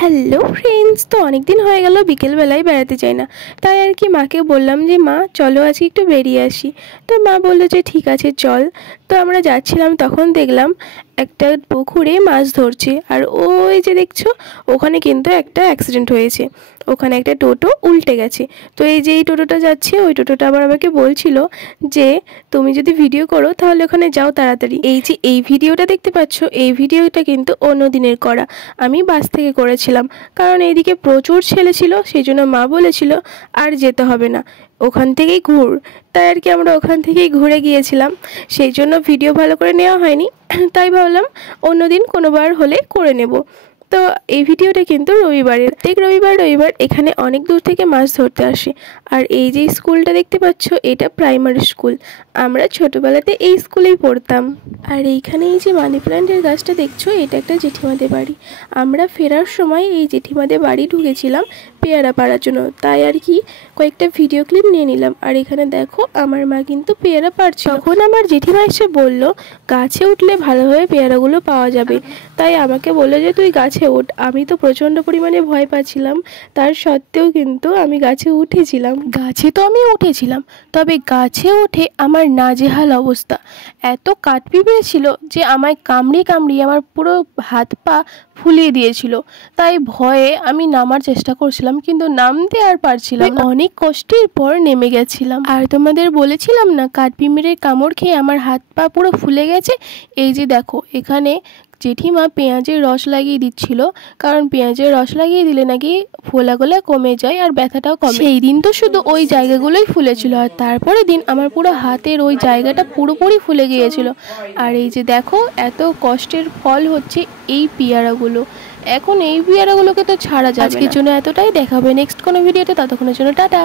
Hello friends, তো অনেক দিন হয়ে গেল বিকেলবেলায় বেড়াতে যাই না। তাই আর কি মাকে বললাম যে মা চলো আজকে একটু বেরিয়ে আসি। তো মা বললো যে ঠিক আছে চল। তো আমরা যাচ্ছিলাম, তখন দেখলাম একটা পুকুরে মাছ ধরছে। আর ওই যে দেখছো, ওখানে কিন্তু একটা অ্যাক্সিডেন্ট হয়েছে। ওখানে একটা টোটো উল্টে গেছে। তো এই যে এই টোটোটা যাচ্ছে, ওই টোটোটা আবার আমাকে বলছিল যে তুমি যদি ভিডিও করো তাহলে ওখানে যাও তাড়াতাড়ি। এই যে এই ভিডিওটা দেখতে পাচ্ছ, এই ভিডিওটা কিন্তু অন্য দিনের করা, আমি বাস থেকে করেছিলাম। কারণ এইদিকে প্রচুর ছেলে ছিল, সেই জন্য মা বলেছিল আর যেতে হবে না, ওখান থেকেই ঘুর। তাই আর কি আমরা ওখান থেকেই ঘুরে গিয়েছিলাম, সেই জন্য ভিডিও ভালো করে নেওয়া হয়নি। তাই ভাবলাম অন্যদিন কোনোবার হলে করে নেব। তো এই ভিডিওটা কিন্তু রবিবারের। প্রত্যেক রবিবার এখানে অনেক দূর থেকে মাছ ধরতে আসে। আর এই যে স্কুলটা দেখতে পাচ্ছ, এটা প্রাইমারি স্কুল। আমরা ছোটোবেলাতে এই স্কুলেই পড়তাম। আর এইখানে এই যে মানি প্ল্যান্টের গাছটা দেখছো, এটা একটা জেঠিমাদের বাড়ি। আমরা ফেরার সময় এই জেঠিমাদের বাড়ি ঢুকেছিলাম পেয়ারা পাড়ার জন্য। তাই আর কি কয়েকটা ভিডিও ক্লিপ নিয়ে নিলাম। আর এখানে দেখো আমার মা কিন্তু পেয়ারা পাড়ছে। তখন আমার জেঠিমা এসে বলল গাছে উঠলে ভালোভাবে পেয়ারাগুলো পাওয়া যাবে। তাই আমাকে বললো যে তুই গাছে ওঠ। আমি তো প্রচণ্ড পরিমাণে ভয় পাচ্ছিলাম, তার সত্ত্বেও কিন্তু আমি গাছে উঠেছিলাম। গাছে তো আমি উঠেছিলাম, তবে গাছে উঠে আমার নাজেহাল অবস্থা। এত কাঠপিঁপড়ে ছিল যে আমায় কামড়িয়ে আমার পুরো হাত পা ফুলিয়ে দিয়েছিল। তাই ভয়ে আমি নামার চেষ্টা করছিলাম, কিন্তু নামতে আর পারছিলাম না। অনেক কষ্টের পর নেমে গেছিলাম। আর তোমাদের বলেছিলাম না কাঠপিঁপড়ের কামড় খেয়ে আমার হাত পা পুরো ফুলে গেছে। এই যে দেখো, এখানে জেঠিমা পেঁয়াজের রস লাগিয়ে দিচ্ছিল, কারণ পেঁয়াজের রস লাগিয়ে দিলে নাকি ফোলাগুলো কমে যায় আর ব্যথাটাও কমে। সেই দিন তো শুধু ওই জায়গাগুলোই ফুলেছিল, আর তারপরের দিন আমার পুরো হাতের ওই জায়গাটা পুরোপুরি ফুলে গিয়েছিল। আর এই যে দেখো, এত কষ্টের ফল হচ্ছে এই পেয়ারাগুলো। এখন এই পেয়ারাগুলোকে তো ছাড়া যাবে না। আজকের জন্য এতটাই, দেখা হবে নেক্সট কোনো ভিডিওতে। ততক্ষণের জন্য টাটা।